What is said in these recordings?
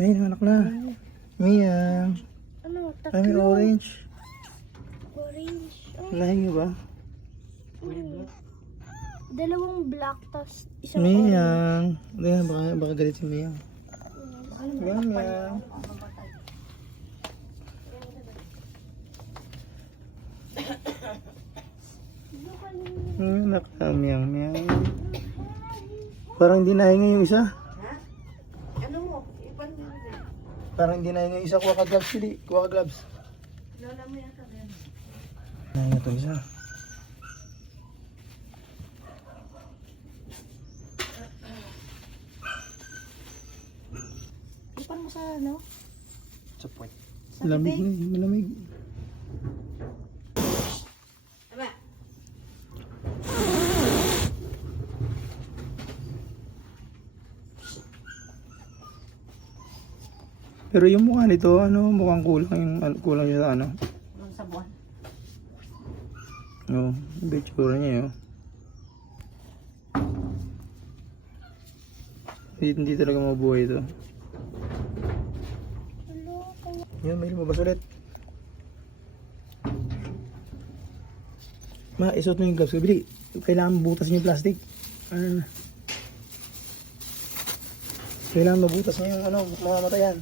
Ay, anak na. Mia. Ano? Ay, may Tatlo. orange. Orange. Oh, Nahingi ba? dalawang black, tas isang Mia. orange. Hindi, baka galit si Mia. Mia, Mia. Mia, Mia. Parang hindi nahingi yung isa. Ano mo? Ipan mo yun. Parang hindi nahingi yung isa. Kuha ka gloves, hindi. Kuha ka gloves. Lola mo yan kami. Nahingi ito isa. Ipan mo sa ano? Sa puwet. Sa Malamig bibig? na, malamig. Tama. Pero yung mukha nito, ano, mukhang kulang siya sa ano. Doon sa buwan. Oo, yung bitsura niya yun. Hindi talaga mabuhay ito. Yan, may lumabas ulit. Ma, isuot mo yung gloves. Bili, kailangan mabutas niyo yung plastic. Ano na. Kailangan mabutas niyo yung ano, mamamatayan.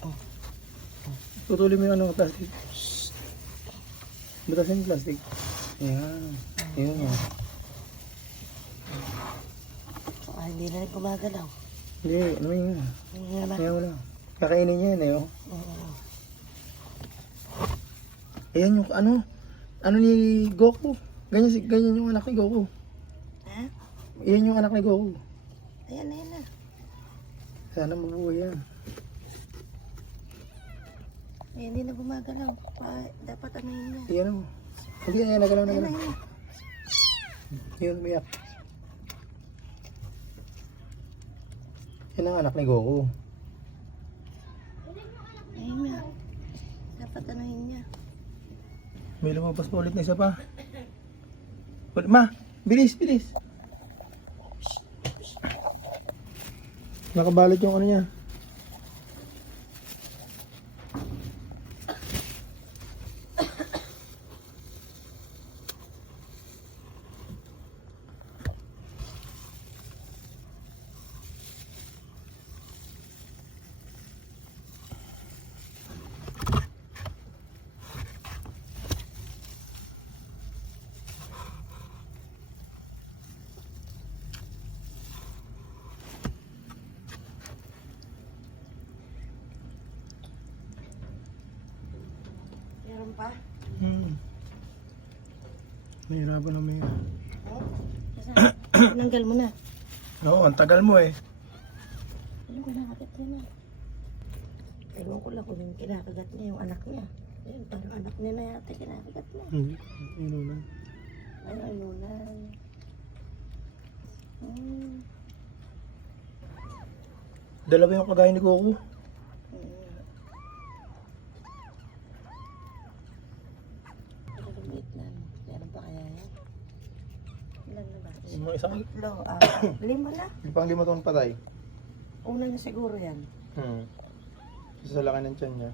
Oh. Tutuloy mo yung ano, plastic. Butasin yung plastic. Ayan. Ayan yan. Ah, hindi na rin gumagalaw. Hindi, ano yun? Hindi naman. Ayan mo lang. Kakainin niya yun eh, oh. Oo. Ayan yung ano ni Goku. Ganyan yung anak ni Goku. Ha? Ayan yung anak ni Goku. Ayan na, ayan na. Sana mabuhay yan. Eh, hindi na gumagalaw. Dapat ano yun na. Ayan mo. Hindi, ayan, nagalaw na Ayan na, galaw. ayan na. Yun, umiyak. Yan ang anak ni Goku. Ayan na. Dapat ano yun niya. May lumabas pa ulit na isa pa. Ma, bilis, bilis. Nakabalot yung ano niya. Meron pa? Nahirapan naman yun. Tinanggal mo na. Oo, ang tagal mo eh. Ano ko nakakit niya na? Ewan ko lang kung yung kinakagat niya yung anak niya. Ayun, parang anak niya na yata kinakagat niya. Hindi, yun na. Ano na. Dalawa yung kagaya ni Goku. Wait lang. Meron pa kaya yan? Ilan na ba? Yung mga isang, Tatlo. Lima na. yung pang 5 taon patay. Una niya siguro yan. Sa laki ng tiyan niya.